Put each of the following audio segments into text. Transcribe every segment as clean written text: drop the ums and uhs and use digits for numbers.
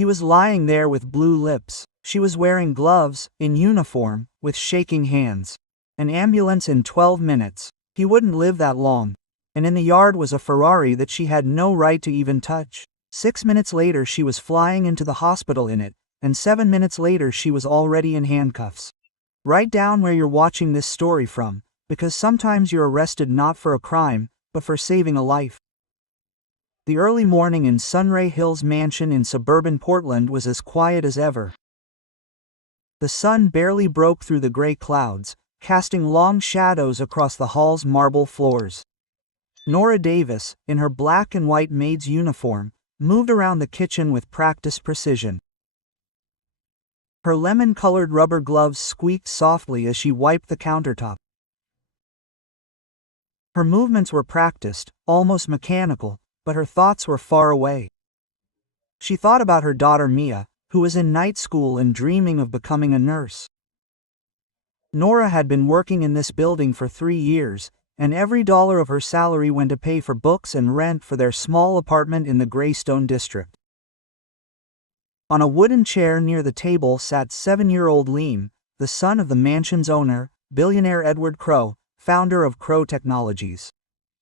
He was lying there with blue lips. She was wearing gloves, in uniform, with shaking hands. An ambulance in 12 minutes. He wouldn't live that long. And in the yard was a Ferrari that she had no right to even touch. 6 minutes later she was flying into the hospital in it, and 7 minutes later she was already in handcuffs. Write down where you're watching this story from, because sometimes you're arrested not for a crime, but for saving a life. The early morning in Sunray Hills mansion in suburban Portland was as quiet as ever. The sun barely broke through the gray clouds, casting long shadows across the hall's marble floors. Nora Davis, in her black and white maid's uniform, moved around the kitchen with practiced precision. Her lemon-colored rubber gloves squeaked softly as she wiped the countertop. Her movements were practiced, almost mechanical, but her thoughts were far away. She thought about her daughter Mia, who was in night school and dreaming of becoming a nurse. Nora had been working in this building for 3 years, and every dollar of her salary went to pay for books and rent for their small apartment in the Greystone district. On a wooden chair near the table sat 7-year-old Liam, the son of the mansion's owner, billionaire Edward Crow, founder of Crow Technologies.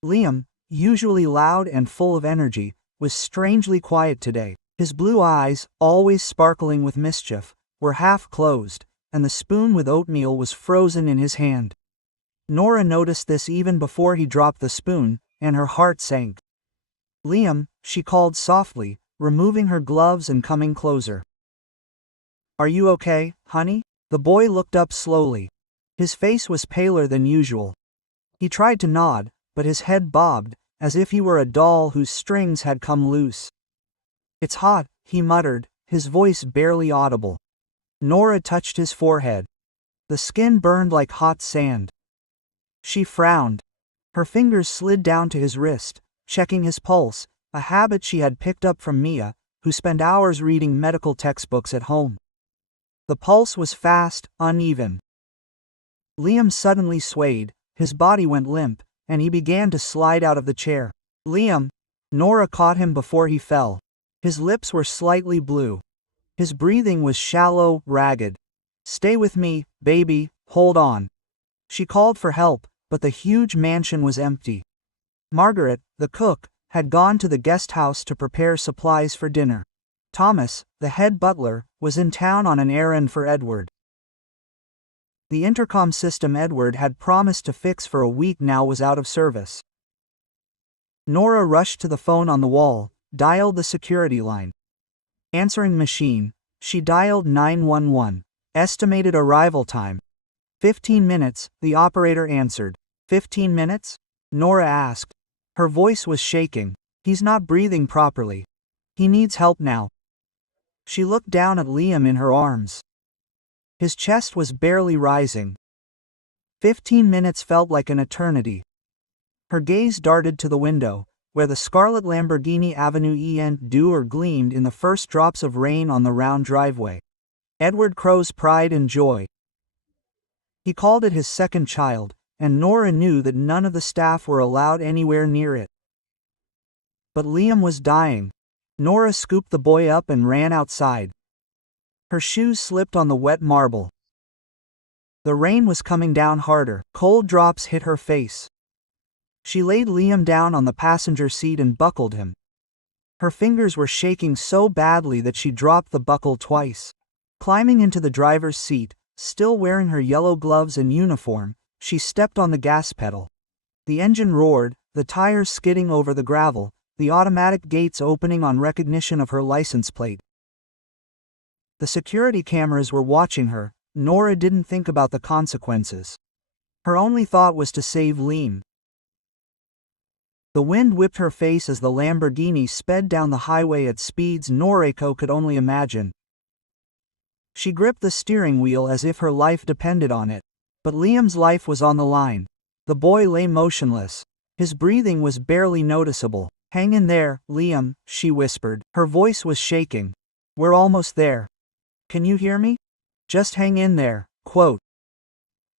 Liam, usually loud and full of energy, was strangely quiet today. His blue eyes, always sparkling with mischief, were half closed, and the spoon with oatmeal was frozen in his hand. Nora noticed this even before he dropped the spoon, and her heart sank. "Liam," she called softly, removing her gloves and coming closer. "Are you okay, honey?" The boy looked up slowly. His face was paler than usual. He tried to nod, but his head bobbed, as if he were a doll whose strings had come loose. "It's hot," he muttered, his voice barely audible. Nora touched his forehead. The skin burned like hot sand. She frowned. Her fingers slid down to his wrist, checking his pulse, a habit she had picked up from Mia, who spent hours reading medical textbooks at home. The pulse was fast, uneven. Liam suddenly swayed, his body went limp, and he began to slide out of the chair. "Liam!" Nora caught him before he fell. His lips were slightly blue. His breathing was shallow, ragged. "Stay with me, baby, hold on." She called for help, but the huge mansion was empty. Margaret, the cook, had gone to the guest house to prepare supplies for dinner. Thomas, the head butler, was in town on an errand for Edward. The intercom system Edward had promised to fix for a week now was out of service. Nora rushed to the phone on the wall, dialed the security line. Answering machine, she dialed 911. Estimated arrival time. 15 minutes, the operator answered. 15 minutes? Nora asked. Her voice was shaking. He's not breathing properly. He needs help now. She looked down at Liam in her arms. His chest was barely rising. 15 minutes felt like an eternity. Her gaze darted to the window, where the scarlet Lamborghini Avenue d'Or gleamed in the first drops of rain on the round driveway. Edward Crow's pride and joy. He called it his second child, and Nora knew that none of the staff were allowed anywhere near it. But Liam was dying. Nora scooped the boy up and ran outside. Her shoes slipped on the wet marble. The rain was coming down harder. Cold drops hit her face. She laid Liam down on the passenger seat and buckled him. Her fingers were shaking so badly that she dropped the buckle twice. Climbing into the driver's seat, still wearing her yellow gloves and uniform, she stepped on the gas pedal. The engine roared, the tires skidding over the gravel, the automatic gates opening on recognition of her license plate. The security cameras were watching her. Nora didn't think about the consequences. Her only thought was to save Liam. The wind whipped her face as the Lamborghini sped down the highway at speeds Nora could only imagine. She gripped the steering wheel as if her life depended on it. But Liam's life was on the line. The boy lay motionless. His breathing was barely noticeable. "Hang in there, Liam," she whispered. Her voice was shaking. "We're almost there. Can you hear me? Just hang in there, quote."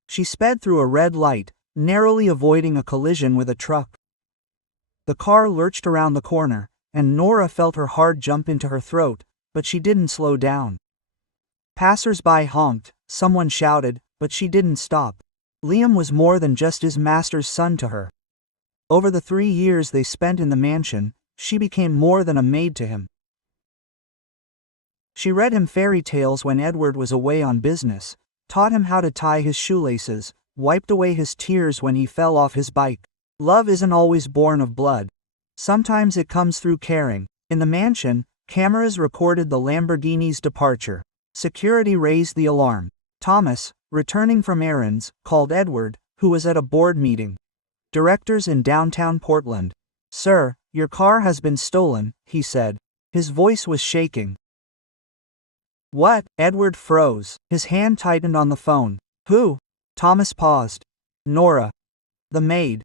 She sped through a red light, narrowly avoiding a collision with a truck. The car lurched around the corner, and Nora felt her heart jump into her throat, but she didn't slow down. Passers-by honked, someone shouted, but she didn't stop. Liam was more than just his master's son to her. Over the 3 years they spent in the mansion, she became more than a maid to him. She read him fairy tales when Edward was away on business, taught him how to tie his shoelaces, wiped away his tears when he fell off his bike. Love isn't always born of blood. Sometimes it comes through caring. In the mansion, cameras recorded the Lamborghini's departure. Security raised the alarm. Thomas, returning from errands, called Edward, who was at a board meeting. Directors in downtown Portland. "Sir, your car has been stolen," he said. His voice was shaking. "What?" Edward froze. His hand tightened on the phone. "Who?" Thomas paused. "Nora. The maid."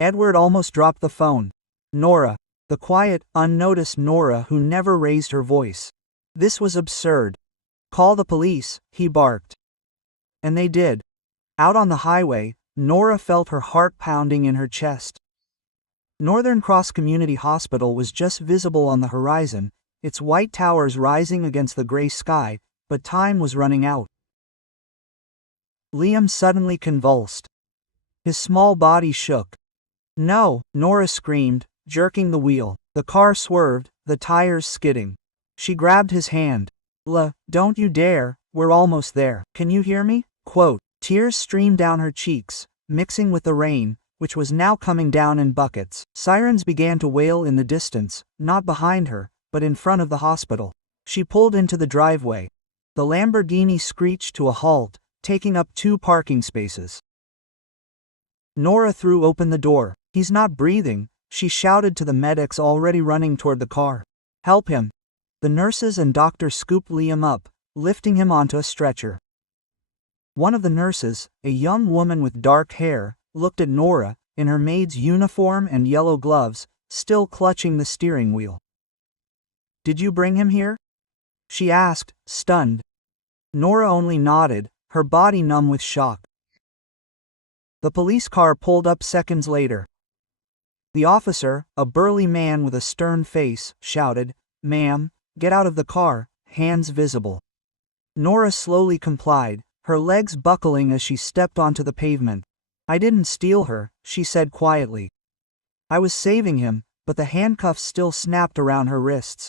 Edward almost dropped the phone. Nora. The quiet, unnoticed Nora who never raised her voice. This was absurd. "Call the police," he barked. And they did. Out on the highway, Nora felt her heart pounding in her chest. Northern Cross Community Hospital was just visible on the horizon, its white towers rising against the gray sky, but time was running out. Liam suddenly convulsed. His small body shook. "No!" Nora screamed, jerking the wheel. The car swerved, the tires skidding. She grabbed his hand. Don't you dare, we're almost there. Can you hear me?" Quote. Tears streamed down her cheeks, mixing with the rain, which was now coming down in buckets. Sirens began to wail in the distance, not behind her, but in front of the hospital. She pulled into the driveway. The Lamborghini screeched to a halt, taking up 2 parking spaces. Nora threw open the door. "He's not breathing," she shouted to the medics already running toward the car. "Help him." The nurses and doctor scooped Liam up, lifting him onto a stretcher. One of the nurses, a young woman with dark hair, looked at Nora, in her maid's uniform and yellow gloves, still clutching the steering wheel. "Did you bring him here?" she asked, stunned. Nora only nodded, her body numb with shock. The police car pulled up seconds later. The officer, a burly man with a stern face, shouted, "Ma'am, get out of the car," hands visible. Nora slowly complied, her legs buckling as she stepped onto the pavement. "I didn't steal her," she said quietly. "I was saving him," but the handcuffs still snapped around her wrists.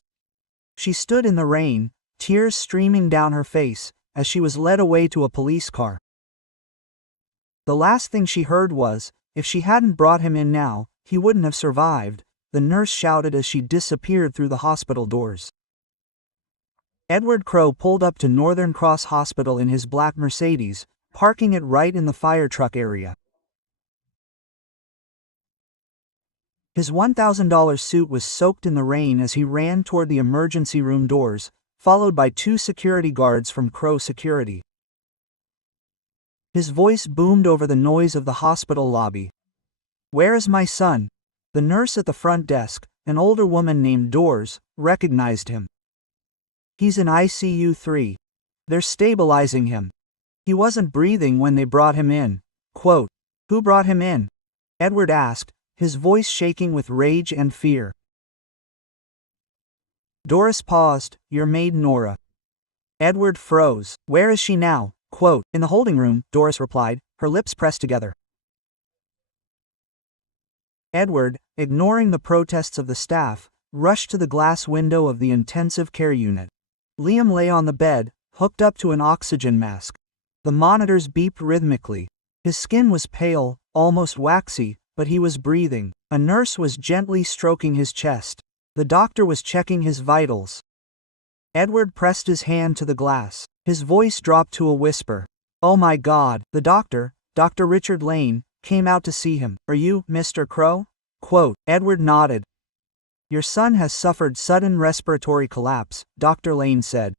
She stood in the rain, tears streaming down her face, as she was led away to a police car. The last thing she heard was, if she hadn't brought him in now, he wouldn't have survived, the nurse shouted as she disappeared through the hospital doors. Edward Crow pulled up to Northern Cross Hospital in his black Mercedes, parking it right in the fire truck area. His $1,000 suit was soaked in the rain as he ran toward the emergency room doors, followed by 2 security guards from Crow Security. His voice boomed over the noise of the hospital lobby. "Where is my son?" The nurse at the front desk, an older woman named Doors, recognized him. "He's in ICU 3. They're stabilizing him. He wasn't breathing when they brought him in." Quote. "Who brought him in?" Edward asked, his voice shaking with rage and fear. Doris paused. "Your maid Nora." Edward froze. "Where is she now?" Quote. "In the holding room," Doris replied, her lips pressed together. Edward, ignoring the protests of the staff, rushed to the glass window of the intensive care unit. Liam lay on the bed, hooked up to an oxygen mask. The monitors beeped rhythmically. His skin was pale, almost waxy, but he was breathing. A nurse was gently stroking his chest. The doctor was checking his vitals. Edward pressed his hand to the glass. His voice dropped to a whisper. "Oh my God!" The doctor, Dr. Richard Lane, came out to see him. "Are you, Mr. Crow?" Quote. Edward nodded. "Your son has suffered sudden respiratory collapse," Dr. Lane said.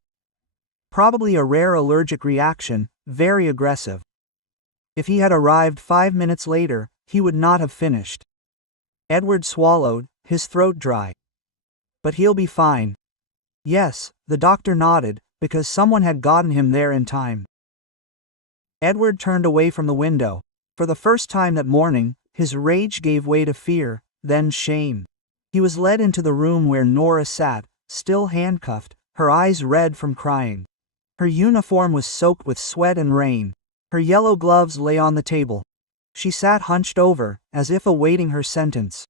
"Probably a rare allergic reaction, very aggressive. If he had arrived 5 minutes later, he would not have finished." Edward swallowed, his throat dry. "But he'll be fine." "Yes," the doctor nodded, because someone had gotten him there in time. Edward turned away from the window. For the first time that morning, his rage gave way to fear, then shame. He was led into the room where Nora sat, still handcuffed, her eyes red from crying. Her uniform was soaked with sweat and rain. Her yellow gloves lay on the table. She sat hunched over, as if awaiting her sentence.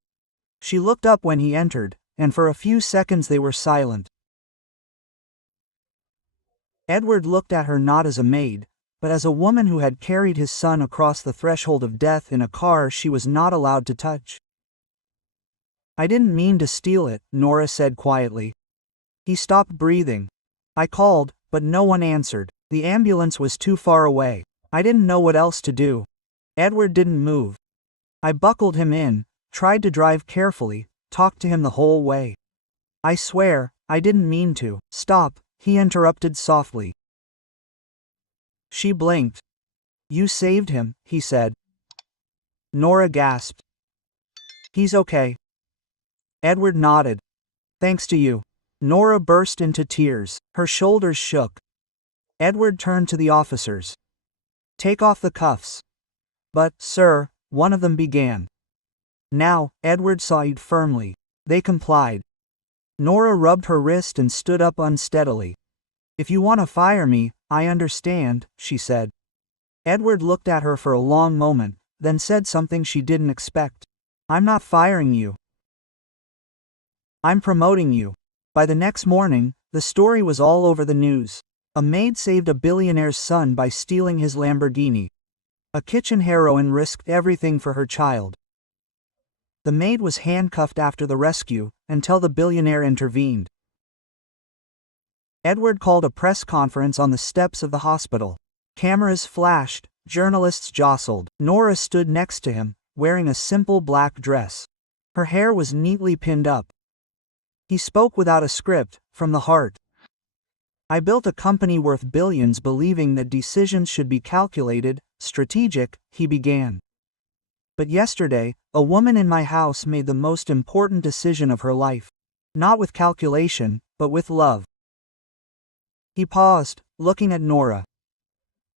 She looked up when he entered, and for a few seconds they were silent. Edward looked at her not as a maid, but as a woman who had carried his son across the threshold of death in a car she was not allowed to touch. "I didn't mean to steal it," Nora said quietly. He stopped breathing. "I called, but no one answered. The ambulance was too far away. I didn't know what else to do." Edward didn't move. I buckled him in, tried to drive carefully, talked to him the whole way. "I swear, I didn't mean to." "Stop," he interrupted softly. She blinked. "You saved him," he said. Nora gasped. "He's okay." Edward nodded. "Thanks to you." Nora burst into tears. Her shoulders shook. Edward turned to the officers. "Take off the cuffs." "But, sir," one of them began. Now, Edward sighed firmly. They complied. Nora rubbed her wrist and stood up unsteadily. "If you want to fire me, I understand," she said. Edward looked at her for a long moment, then said something she didn't expect. "I'm not firing you. I'm promoting you." By the next morning, the story was all over the news. A maid saved a billionaire's son by stealing his Lamborghini. A kitchen heroine risked everything for her child. The maid was handcuffed after the rescue, until the billionaire intervened. Edward called a press conference on the steps of the hospital. Cameras flashed, journalists jostled. Nora stood next to him, wearing a simple black dress. Her hair was neatly pinned up. He spoke without a script, from the heart. "I built a company worth billions believing that decisions should be calculated, strategic," he began. "But yesterday, a woman in my house made the most important decision of her life. Not with calculation, but with love." He paused, looking at Nora.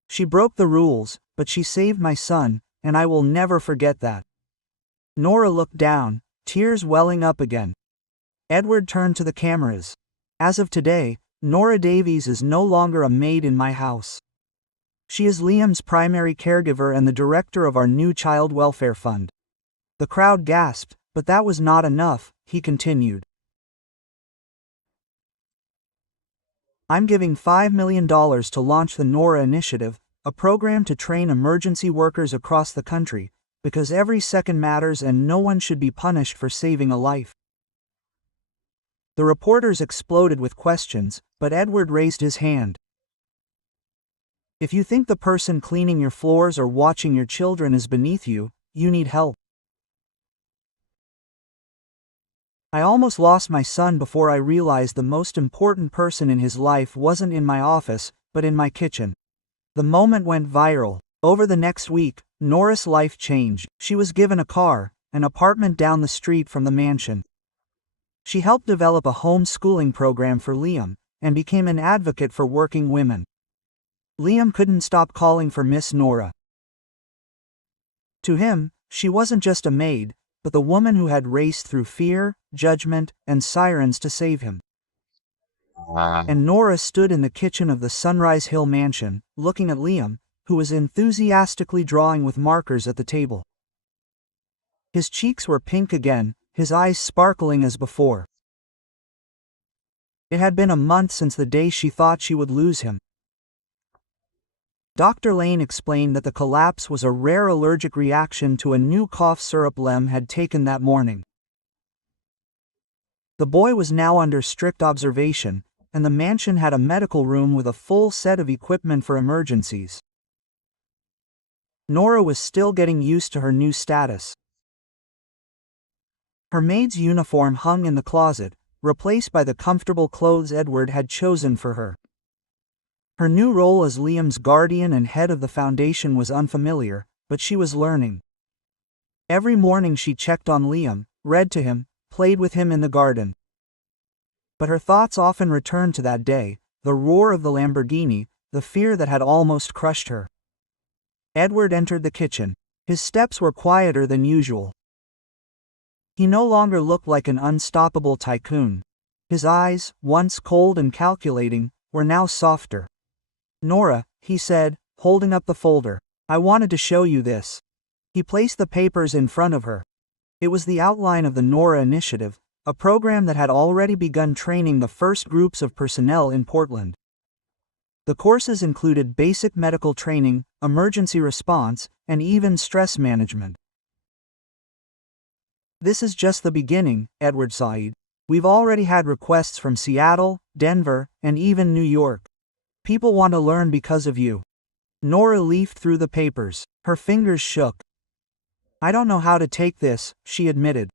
"She broke the rules, but she saved my son, and I will never forget that." Nora looked down, tears welling up again. Edward turned to the cameras. "As of today, Nora Davies is no longer a maid in my house. She is Liam's primary caregiver and the director of our new child welfare fund." The crowd gasped, but that was not enough, he continued. "I'm giving $5 million to launch the Nora Initiative, a program to train emergency workers across the country, because every second matters and no one should be punished for saving a life." The reporters exploded with questions, but Edward raised his hand. "If you think the person cleaning your floors or watching your children is beneath you, you need help. I almost lost my son before I realized the most important person in his life wasn't in my office, but in my kitchen." The moment went viral. Over the next week, Nora's life changed. She was given a car, an apartment down the street from the mansion. She helped develop a homeschooling program for Liam, and became an advocate for working women. Liam couldn't stop calling for Miss Nora. To him, she wasn't just a maid, but the woman who had raced through fear, judgment, and sirens to save him. And Nora stood in the kitchen of the Sunrise Hill mansion, looking at Liam, who was enthusiastically drawing with markers at the table. His cheeks were pink again, his eyes sparkling as before. It had been a month since the day she thought she would lose him. Dr. Lane explained that the collapse was a rare allergic reaction to a new cough syrup Lem had taken that morning. The boy was now under strict observation, and the mansion had a medical room with a full set of equipment for emergencies. Nora was still getting used to her new status. Her maid's uniform hung in the closet, replaced by the comfortable clothes Edward had chosen for her. Her new role as Liam's guardian and head of the foundation was unfamiliar, but she was learning. Every morning she checked on Liam, read to him, played with him in the garden. But her thoughts often returned to that day, the roar of the Lamborghini, the fear that had almost crushed her. Edward entered the kitchen. His steps were quieter than usual. He no longer looked like an unstoppable tycoon. His eyes, once cold and calculating, were now softer. "Nora," he said, holding up the folder, "I wanted to show you this." He placed the papers in front of her. It was the outline of the Nora Initiative, a program that had already begun training the first groups of personnel in Portland. The courses included basic medical training, emergency response, and even stress management. "This is just the beginning," Edward sighed. "We've already had requests from Seattle, Denver, and even New York. People want to learn because of you." Nora leafed through the papers. Her fingers shook. "I don't know how to take this," she admitted.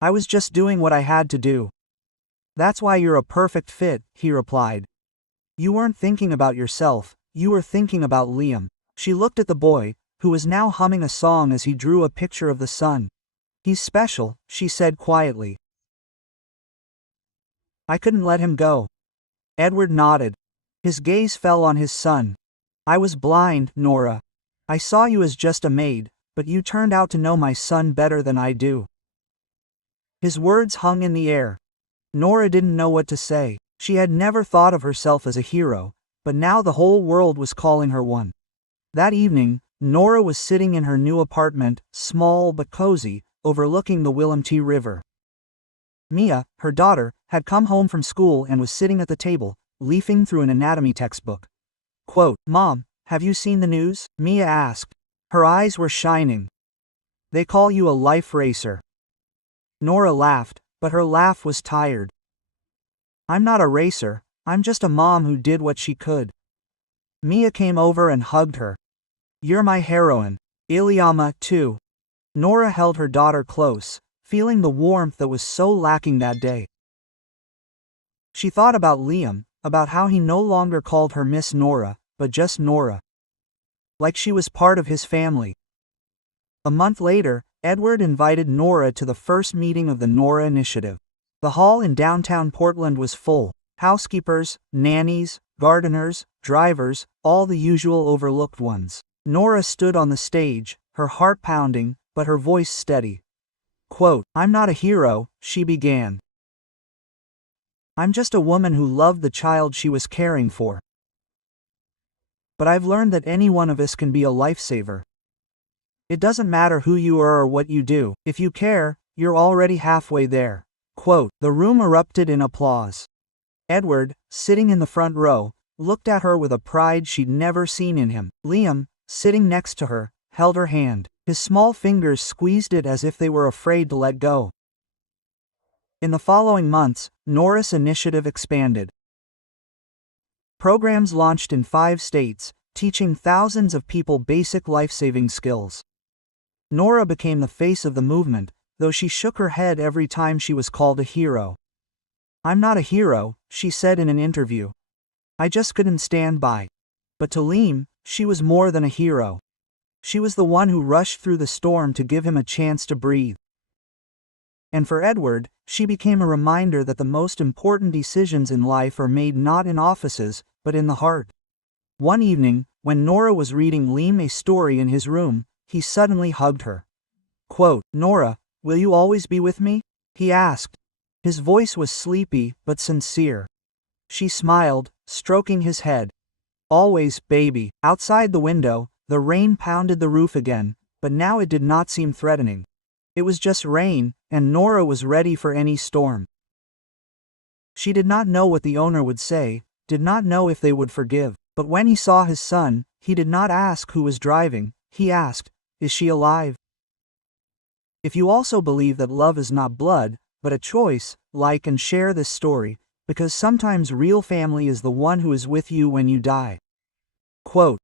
"I was just doing what I had to do." "That's why you're a perfect fit," he replied. "You weren't thinking about yourself, you were thinking about Liam." She looked at the boy, who was now humming a song as he drew a picture of the sun. "He's special," she said quietly. "I couldn't let him go." Edward nodded. His gaze fell on his son. "I was blind, Nora. I saw you as just a maid, but you turned out to know my son better than I do." His words hung in the air. Nora didn't know what to say. She had never thought of herself as a hero, but now the whole world was calling her one. That evening, Nora was sitting in her new apartment, small but cozy, overlooking the Willamette River. Mia, her daughter, had come home from school and was sitting at the table, leafing through an anatomy textbook. Quote, "Mom, have you seen the news?" Mia asked. Her eyes were shining. "They call you a life racer." Nora laughed, but her laugh was tired. "I'm not a racer, I'm just a mom who did what she could." Mia came over and hugged her. "You're my heroine. Iliama, too." Nora held her daughter close, feeling the warmth that was so lacking that day. She thought about Liam, about how he no longer called her Miss Nora, but just Nora. Like she was part of his family. A month later, Edward invited Nora to the first meeting of the Nora Initiative. The hall in downtown Portland was full. Housekeepers, nannies, gardeners, drivers, all the usual overlooked ones. Nora stood on the stage, her heart pounding, but her voice steady. Quote, "I'm not a hero," she began. "I'm just a woman who loved the child she was caring for. But I've learned that any one of us can be a lifesaver. It doesn't matter who you are or what you do, if you care, you're already halfway there." Quote, the room erupted in applause. Edward, sitting in the front row, looked at her with a pride she'd never seen in him. Liam, sitting next to her, held her hand. His small fingers squeezed it as if they were afraid to let go. In the following months, Nora's initiative expanded. Programs launched in 5 states, teaching thousands of people basic life-saving skills. Nora became the face of the movement, though she shook her head every time she was called a hero. "I'm not a hero," she said in an interview. "I just couldn't stand by." But to Liam, she was more than a hero. She was the one who rushed through the storm to give him a chance to breathe. And for Edward, she became a reminder that the most important decisions in life are made not in offices, but in the heart. One evening, when Nora was reading Liam a story in his room, he suddenly hugged her. Quote, "Nora, will you always be with me?" he asked. His voice was sleepy, but sincere. She smiled, stroking his head. "Always, baby." Outside the window, the rain pounded the roof again, but now it did not seem threatening. It was just rain, and Nora was ready for any storm. She did not know what the owner would say, did not know if they would forgive, but when he saw his son, he did not ask who was driving, he asked, "Is she alive?" If you also believe that love is not blood, but a choice, like and share this story, because sometimes real family is the one who is with you when you die. Quote,